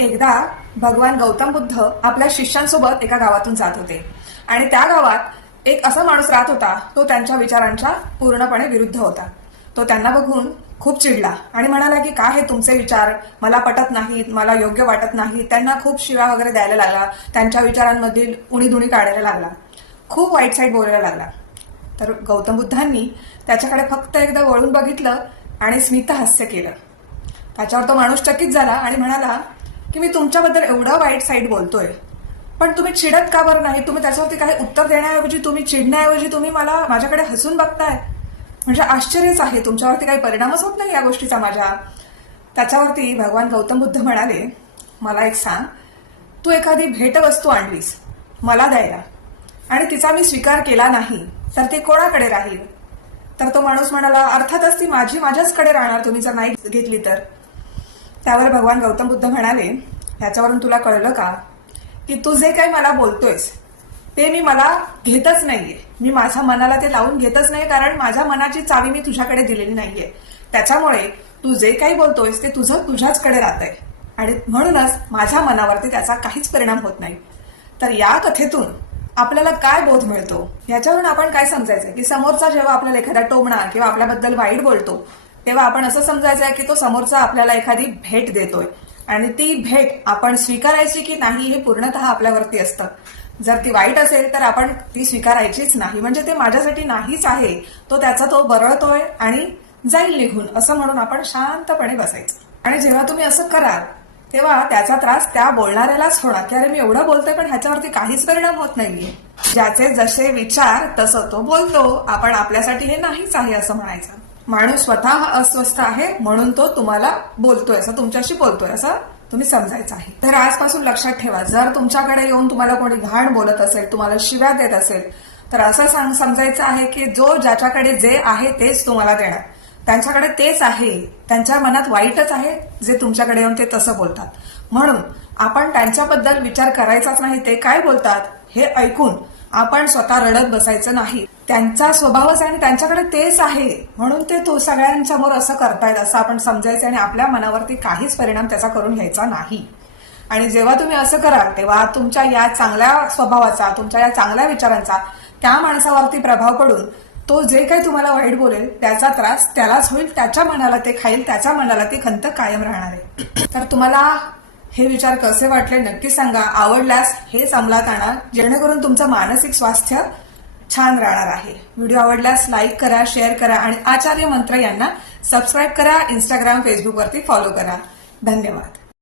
एकदा भगवान गौतम बुद्ध आपल्या शिष्यांसोबत एका गावातून जात होते आणि त्या गावात एक असा माणूस राहत होता तो त्यांच्या विचारांच्या पूर्णपणे विरुद्ध होता. तो त्यांना बघून खूप चिडला आणि म्हणाला की काय हे तुमचे विचार मला पटत नाहीत, मला योग्य वाटत नाही. त्यांना खूप शिव्या वगैरे द्यायला लागला, त्यांच्या विचारांमधील उणीधुणी काढायला लागला, खूप वाईट साईड बोलायला लागला. तर गौतम बुद्धांनी त्याच्याकडे फक्त एकदा वळून बघितलं आणि स्मित हास्य केलं. त्याच्यावर तो माणूस चकित झाला आणि म्हणाला की मी तुमच्याबद्दल एवढं वाईट साईड बोलतोय, पण तुम्ही चिडत का बरं नाही? तुम्ही त्याच्यावरती काही उत्तर देण्याऐवजी, तुम्ही चिडण्याऐवजी तुम्ही मला माझ्याकडे हसून बघताय. म्हणजे आश्चर्यच आहे, तुमच्यावरती काही परिणामच होत नाही या गोष्टीचा माझ्या. त्याच्यावरती भगवान गौतम बुद्ध म्हणाले, मला एक सांग, तू एखादी भेटवस्तू आणलीस मला द्यायला आणि तिचा मी स्वीकार केला नाही तर ते कोणाकडे राहील? तर तो माणूस म्हणाला, अर्थातच ती माझ्याचकडे राहणार तुम्ही जर नाही घेतली तर. त्यावर भगवान गौतम बुद्ध म्हणाले, याच्यावरून तुला कळलं का की तू जे काही मला बोलतोयस ते मी मला घेतच नाहीये, मी माझ्या मनाला ते लावून घेतच नाही, कारण माझ्या मनाची चावी मी तुझ्याकडे दिलेली नाहीये. त्याच्यामुळे तू जे काही बोलतोयस ते तुझ्याचकडे राहतंय आणि म्हणूनच माझ्या मनावरती त्याचा काहीच परिणाम होत नाही. तर या कथेतून आपल्याला काय बोध मिळतो? याच्यावरून आपण काय समजायचं की समोरचा जेव्हा आपल्याला एखादा टोमणा किंवा आपल्याबद्दल वाईट बोलतो तेव्हा आपण असं समजायचं आहे की तो समोरचा आपल्याला एखादी भेट देतोय आणि ती भेट आपण स्वीकारायची की नाही हे पूर्णतः आपल्यावरती असतं. जर ती वाईट असेल तर आपण ती स्वीकारायचीच नाही, म्हणजे ते माझ्यासाठी नाहीच आहे, तो त्याचा तो बरळतोय आणि जाईल निघून, असं म्हणून आपण शांतपणे बसायचं. आणि जेव्हा तुम्ही असं कराल तेव्हा त्याचा त्रास त्या बोलणाऱ्यालाच होणार की अरे मी एवढं बोलतोय पण ह्याच्यावरती काहीच परिणाम होत नाहीये. ज्याचे जसे विचार तसं तो बोलतो, आपण आपल्यासाठी हे नाहीच आहे असं म्हणायचं. माणूस स्वतः अस्वस्थ आहे म्हणून तो तुम्हाला बोलतोय, असं तुमच्याशी बोलतोय असं तुम्ही समजायचं आहे. तर आजपासून लक्षात ठेवा, जर तुमच्याकडे येऊन तुम्हाला कोणी घाण बोलत असेल, तुम्हाला शिव्या देत असेल, तर असं समजायचं आहे की जो ज्याच्याकडे जे आहे तेच तुम्हाला देणार, त्यांच्याकडे तेच आहे, त्यांच्या मनात वाईटच आहे जे तुमच्याकडे येऊन ते तसं बोलतात. म्हणून आपण त्यांच्याबद्दल विचार करायचाच नाही, ते काय बोलतात हे ऐकून आपण स्वतः रडत बसायचं नाही. त्यांचा स्वभावच आहे आणि त्यांच्याकडे तेच आहे म्हणून ते तो सगळ्यांसमोर असं करतायत असं आपण समजायचं आणि आपल्या मनावरती काहीच परिणाम त्याचा करून घ्यायचा नाही. आणि जेव्हा तुम्ही असं कराल तेव्हा तुमच्या या चांगल्या स्वभावाचा, तुमच्या या चांगल्या विचारांचा त्या माणसावरती प्रभाव पडून तो जे काही तुम्हाला वाईट बोलेल त्याचा त्रास त्यालाच होईल, त्याच्या मनाला ते खाईल, त्याच्या मनाला ती खंत कायम राहणार आहे. तर तुम्हाला हे विचार कसे वाटले नक्की सांगा. आवडल्यास हेच अंमलात आणा जेणेकरून तुमचं मानसिक स्वास्थ्य छान राहणार आहे. व्हिडिओ आवडल्यास लाईक करा, शेअर करा आणि आचार्य मंत्र यांना सबस्क्राईब करा. इंस्टाग्राम, फेसबुक वरती फॉलो करा. धन्यवाद.